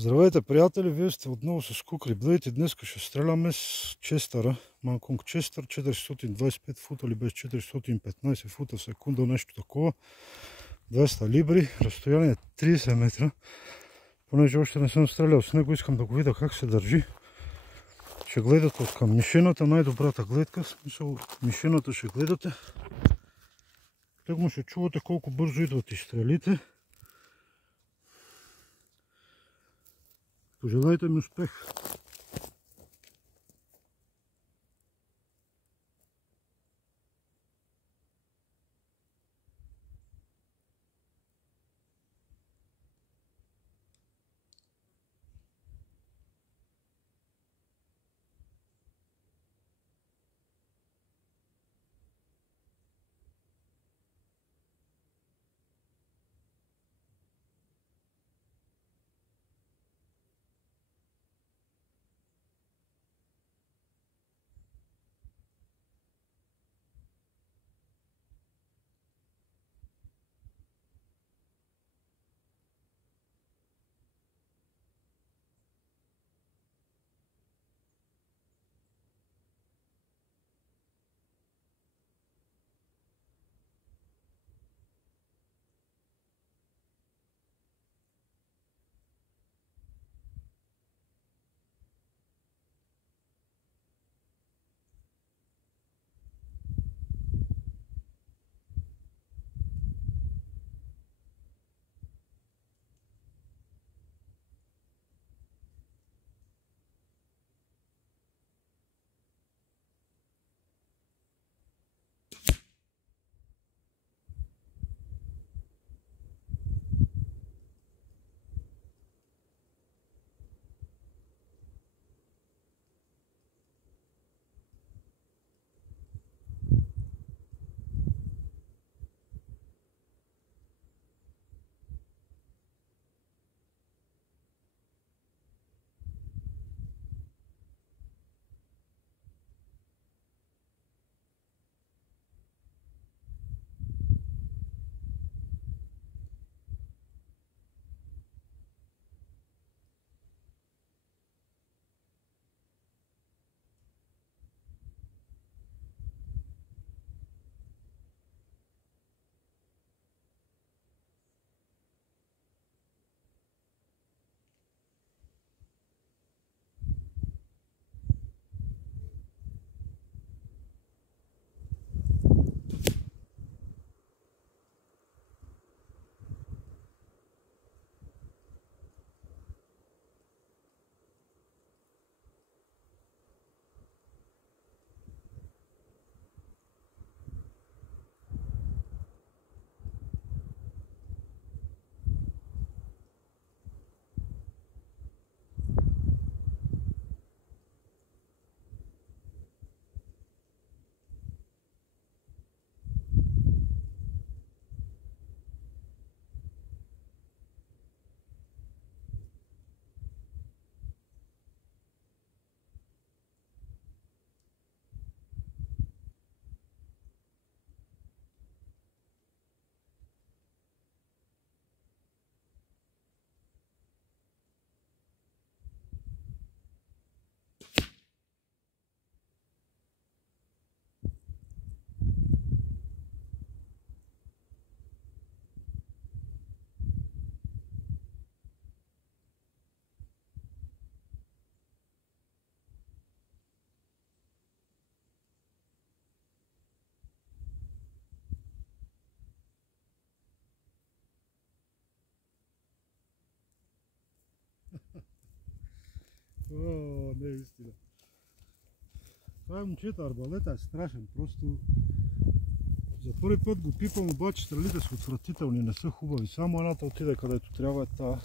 Здравейте, приятели! Вие сте отново с Кукри Блейд и днес ще стреляме с Честъра. Манкунг Честър, 425 фута или без 415 фута в секунда, нещо такова. 200 либри, разстояние 30 метра. Понеже още не съм стрелял с него, искам да го видя как се държи. Ще гледате от към мишената, най-добрата гледка, в смисъл мишената ще гледате. Тъкмо ще чувате колко бързо идват и стрелите. Пожелайте ми успех! О, не е истина. Това е, момчета, арбалета е страшен, просто за първи път го пипам, обаче стрелите са отвратителни, не са хубави. Само едната отиде където трябва, е тая.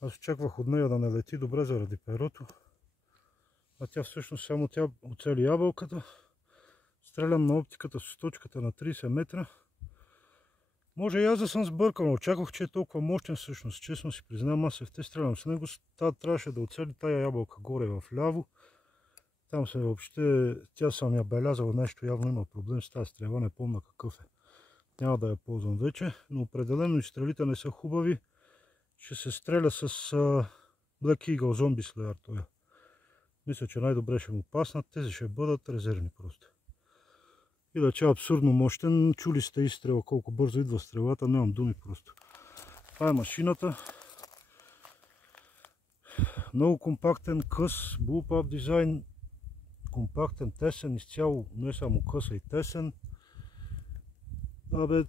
Аз очаквах от нея да не лети добре заради перото, а тя всъщност само тя оцели ябълката. Стрелям на оптиката с точката на 30 метра. Може и аз да съм сбъркал, но очаквах, че е толкова мощен всъщност. Честно си признавам, аз те стрелям с него. Трябваше да оцели тая ябълка горе в ляво. Там се въобще, тя съм я белязала нещо, явно има проблем с тази стрела, не помня какъв е. Няма да я ползвам вече, но определено и стрелите не са хубави. Ще се стреля с Black Eagle Zombie Slayer той. Мисля, че най-добре ще му паснат, тези ще бъдат резервни просто. Иначе е абсурдно мощен, чули сте изстрела, колко бързо идва стрелата, нямам думи просто. Това е машината. Много компактен, къс, bullpup дизайн, компактен, тесен, изцяло, не само къс, а и тесен. Абе,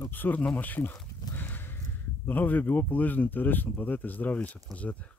абсурдна машина. Дано ви е било полезно и интересно, бъдете здрави и се пазете.